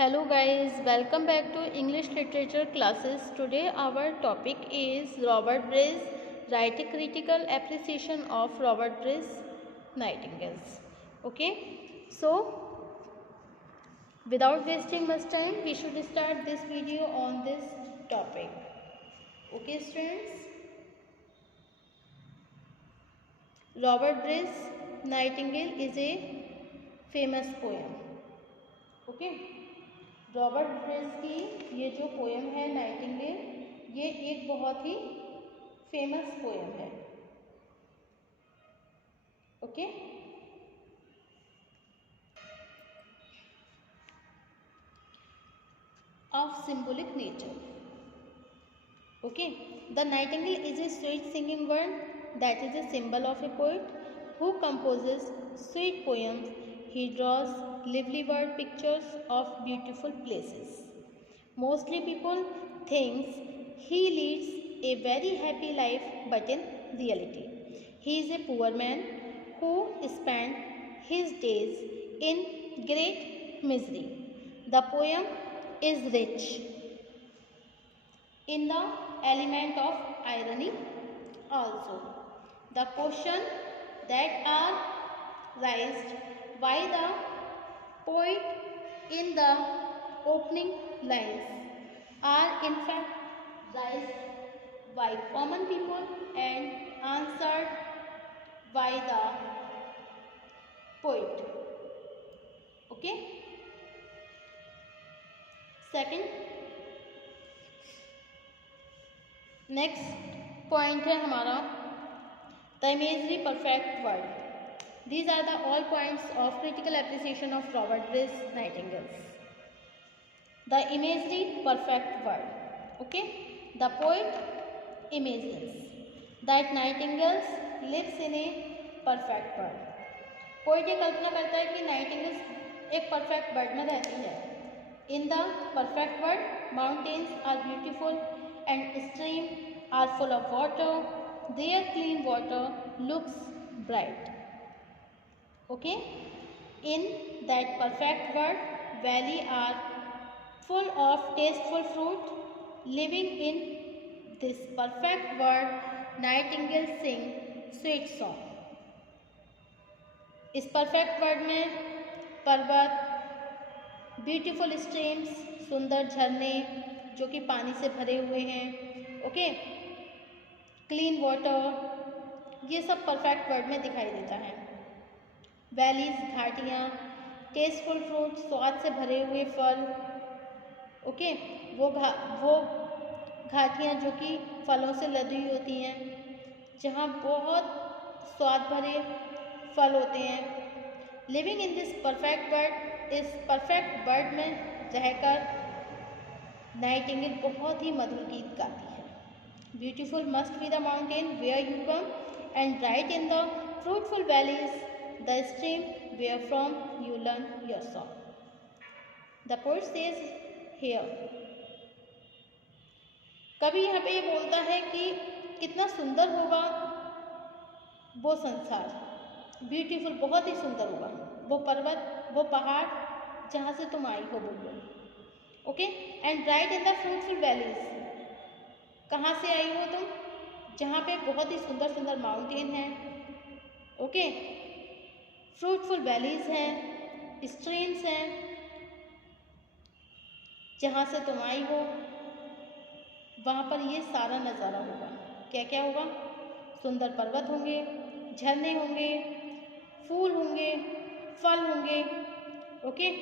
Hello guys, welcome back to English literature classes. Today our topic is Robert Bruce, write a critical appreciation of Robert Bruce Nightingales. Okay, so without wasting much time, we should start this video on this topic. Okay students, Robert Bruce Nightingale is a famous poem. Okay, Robert brace की ये जो पोएम है नाइटिंगेल, ये एक बहुत ही famous poem है. Okay, of symbolic nature. Okay, the Nightingale is a sweet singing bird that is a symbol of A poet who composes sweet poems. He draws lively word pictures of beautiful places. Mostly people think he leads a very happy life, but in reality, he is a poor man who spent his days in great misery. The poem is rich in the element of irony also. The question that are raised by the poet in the opening lines are in fact raised by common people and answered by the poet. Okay, second, next point है हमारा the imagery perfect word. These are the all points of critical appreciation of Robert Bruce Nightingale. The imagery perfect word. Okay, the poet imagines that Nightingale lives in a perfect world. Poet ये कल्पना करता है कि नाइटिंगेल एक perfect world में रहती है. In the perfect world, mountains are beautiful and streams are full of water. Their clean water looks bright. Okay, in that perfect world, valleys are full of tasteful fruit. Living in this perfect world, nightingale sing sweet song. इस perfect world में पर्वत, beautiful streams, सुंदर झरने जो कि पानी से भरे हुए हैं. ओके, क्लीन वाटर, ये सब परफेक्ट वर्ल्ड में दिखाई देता है. वैलीज, घाटियाँ, टेस्टफुल फ्रूट, स्वाद से भरे हुए फल. ओके, वो घाटियाँ जो कि फलों से लदी हुई होती हैं, जहाँ बहुत स्वाद भरे फल होते हैं. Living in this perfect world, इस परफेक्ट वर्ल्ड में रहकर नाइटिंगेल बहुत ही मधुर गीत गाती है. Beautiful must be the mountain where you come and right in the fruitful valleys the stream where from you learn your song. The poet says here. कभी यहाँ पे ये बोलता है कि कितना सुंदर होगा वो संसार, ब्यूटीफुल, बहुत ही सुंदर होगा वो पर्वत, वो पहाड़ जहाँ से तुम आई हो बोलो. Okay, and right in the fruitful valleys, कहाँ से आई हो तुम, जहाँ पे बहुत ही सुंदर सुंदर माउंटेन है. ओके, फ्रूटफुल वैलीज हैं, स्ट्रीम्स हैं, जहाँ से तुम आई हो वहाँ पर ये सारा नज़ारा होगा. क्या क्या होगा? सुंदर पर्वत होंगे, झरने होंगे, फूल होंगे, फल होंगे. ओके,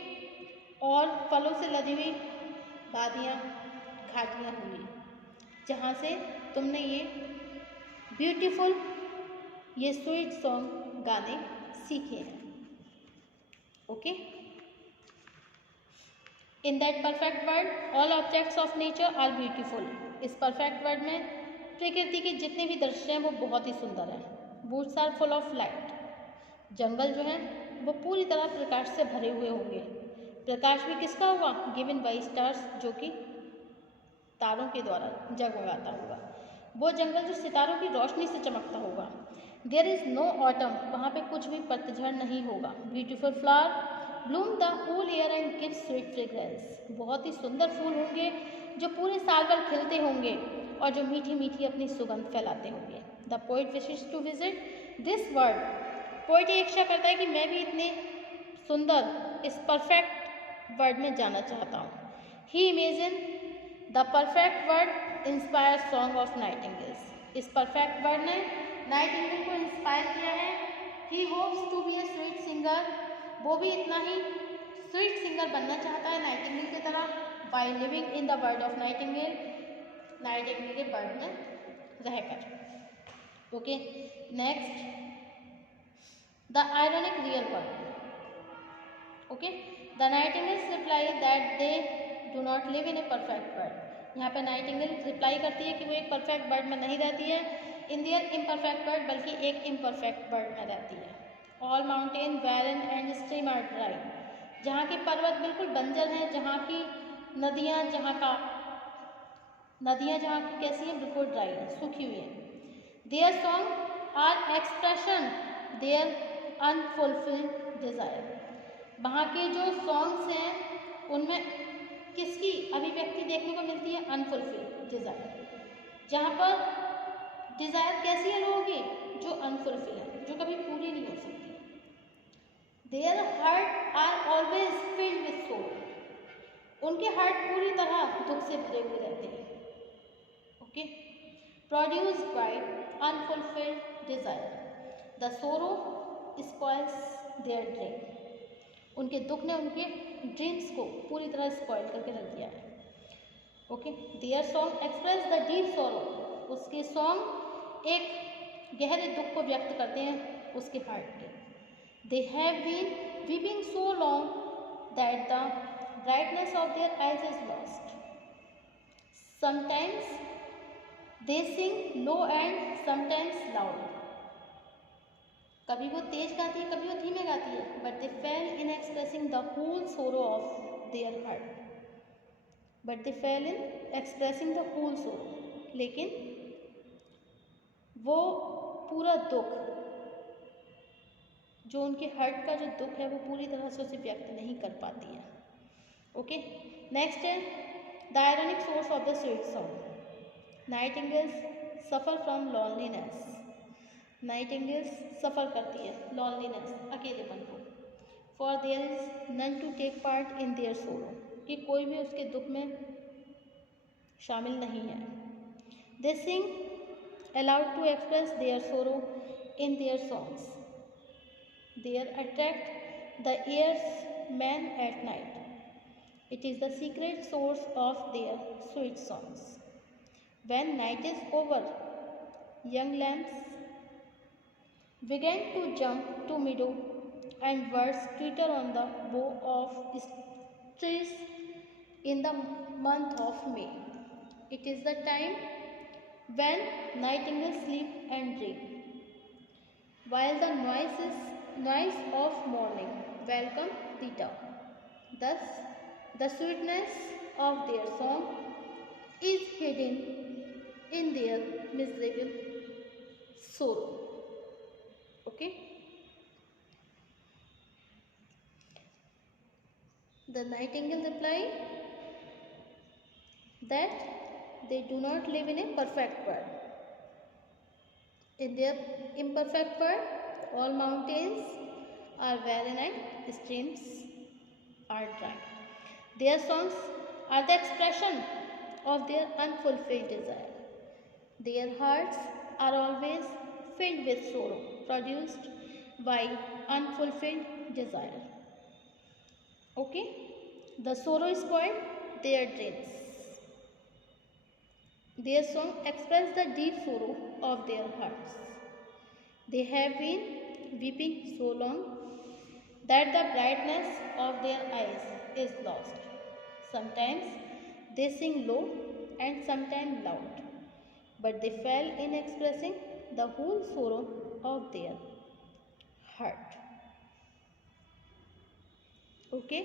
और फलों से लदी हुई वादियाँ, घाटियाँ होंगी जहाँ से तुमने ये ब्यूटीफुल, ये स्वीट सॉन्ग गाने सीखे हैं. Okay, in that perfect world all objects of nature are beautiful. इस परफेक्ट वर्ल्ड में प्रकृति के जितने भी दृश्य हैं वो बहुत ही सुंदर हैं. Woods are full of light. जंगल जो है वो पूरी तरह प्रकाश से भरे हुए होंगे. प्रकाश भी किसका होगा? गिवन बाई स्टार्स, जो कि तारों के द्वारा जगमगाता होगा. वो जंगल जो सितारों की रोशनी से चमकता होगा. देयर इज़ नो ऑटम, वहाँ पे कुछ भी पतझड़ नहीं होगा. Beautiful flower, bloom the whole year and give sweet fragrance, बहुत ही सुंदर फूल होंगे जो पूरे साल भर खिलते होंगे और जो मीठी मीठी अपनी सुगंध फैलाते होंगे। The poet wishes to visit this world, poet ये इच्छा करता है कि मैं भी इतने सुंदर इस परफेक्ट वर्ल्ड में जाना चाहता हूँ। He imagine the perfect world inspire song of nightingales, इस परफेक्ट वर्ल्ड ने नाइटिंगेल को इंस्पायर किया है। He hopes to be a sweet singer, वो भी इतना ही स्वीट सिंगर बनना चाहता है नाइटिंगेल की तरह, by living in the world of Nightingale, Nightingale के वर्ल्ड में रहकर। Okay, next the ironic real world. Okay, the nightingales reply that they do not live in a perfect world. यहाँ पे नाइटिंगेल रिप्लाई करती है कि वो एक परफेक्ट वर्ल्ड में नहीं रहती है, इन देयर इम्परफेक्ट वर्ल्ड, बल्कि एक इम्परफेक्ट वर्ल्ड में रहती है। All mountain barren and stream are dry, जहाँ के पर्वत बिल्कुल बंजर हैं, जहाँ की नदियाँ जहाँ की कैसी हैं, बिल्कुल ड्राई हैं, सूखी हुई हैं। Their song are expression their unfulfilled desire, वहाँ के जो सॉन्ग्स हैं उनमें किसकी अभिव्यक्ति देखने को मिलती है, अनफुलफिल्ड डिज़ायर, जहाँ पर डिज़ायर कैसी है लोगों की, जो अनफुलफिल है, जो कभी पूरी नहीं हो सकती। Their heart are always filled with soul, उनके हार्ट पूरी तरह दुख से भरे हुए रहते हैं। Okay, produced by unfulfilled desire, the sorrow spoils their dream, उनके दुख ने उनके ड्रीम्स को पूरी तरह स्पॉइल करके रख दिया है। Okay, there song express the deep सोरो, उसके सॉन्ग एक गहरे दुख को व्यक्त करते हैं उसके हार्ट के। They have been weeping so long that the brightness of their eyes is lost, sometimes they sing low and sometimes loud, कभी वो तेज गाती है, कभी वो धीमे गाती है, but they fail in expressing the whole sorrow of their heart, but they fail in expressing the whole sorrow, लेकिन वो पूरा दुख, जो उनके हार्ट का जो दुख है, वो पूरी तरह से उसे व्यक्त नहीं कर पाती है। ओके, नेक्स्ट है the ironic source of the sweet song. Nightingales suffer from loneliness, nightingales suffer करती है लॉनलीनेस, अकेलेपन को। For there is none to take part in their sorrow, कि कोई भी उसके दुख में शामिल नहीं है। They sing aloud to express their sorrow in their songs, their attract the ears man at night, it is the secret source of their sweet songs. When night is over, young lambs began to jump to meadow, and birds twitter on the bough of trees in the month of May. It is the time when nightingales sleep and dream, while the noise of morning welcome the dawn. Thus, the sweetness of their song is hidden in their miserable sorrow. Okay, the nightingale reply that they do not live in a perfect world. In their imperfect world, all mountains are barren and streams are dry. Their songs are the expression of their unfulfilled desire. Their hearts are always filled with sorrow, produced by unfulfilled desire. Okay? The sorrow spoiled their dreams. Their song express the deep sorrow of their hearts. They have been weeping so long that the brightness of their eyes is lost. Sometimes they sing low and sometimes loud, but they fail in expressing the whole sorrow of their heart. Okay?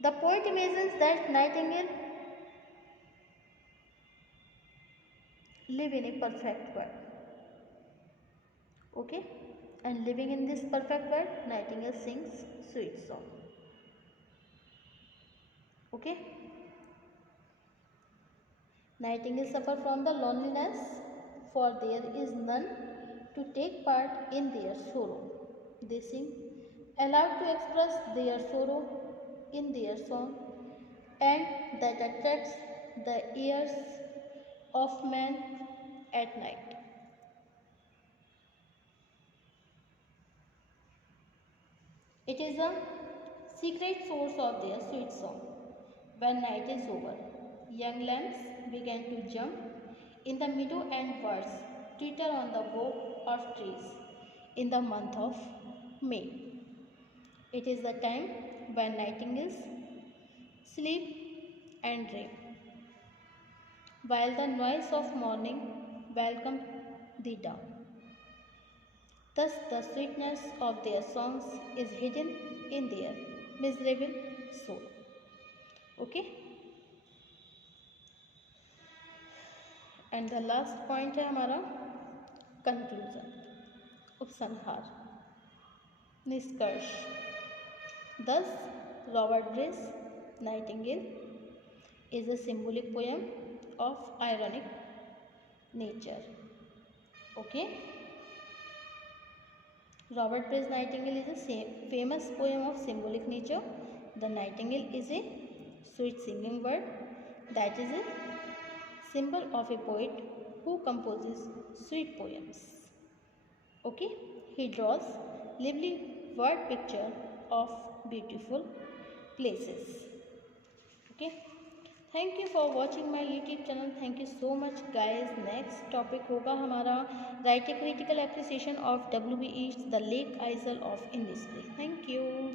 The poet imagines that nightingale live in a perfect world. Okay, and living in this perfect world, Nightingale sings sweet song. Okay, Nightingale suffer from the loneliness, for there is none to take part in their sorrow. They sing aloud to express their sorrow in their song, and that attracts the ears of men at night. It is a secret source of their sweet song. When night is over, young lambs begin to jump in the meadow and birds twitter on the bough of trees in the month of May. It is the time when nightingales sleep and dream, while the noise of morning welcomes the dawn. Thus, the sweetness of their songs is hidden in their miserable soul. Okay, and the last point है हमारा कंक्लूजन, उपसंहार, निष्कर्ष. Thus, Robert Bruce Nightingale is a symbolic poem of ironic nature. Okay, Robert Bruce Nightingale is a famous poem of symbolic nature. The nightingale is a sweet singing bird that is a symbol of a poet who composes sweet poems. Okay, he draws lively word picture of beautiful places. Okay, thank you for watching my YouTube channel. Thank you so much guys. Next topic होगा हमारा write a critical appreciation of W.B. Yeats, The Lake Isle of Innisfree. Thank you.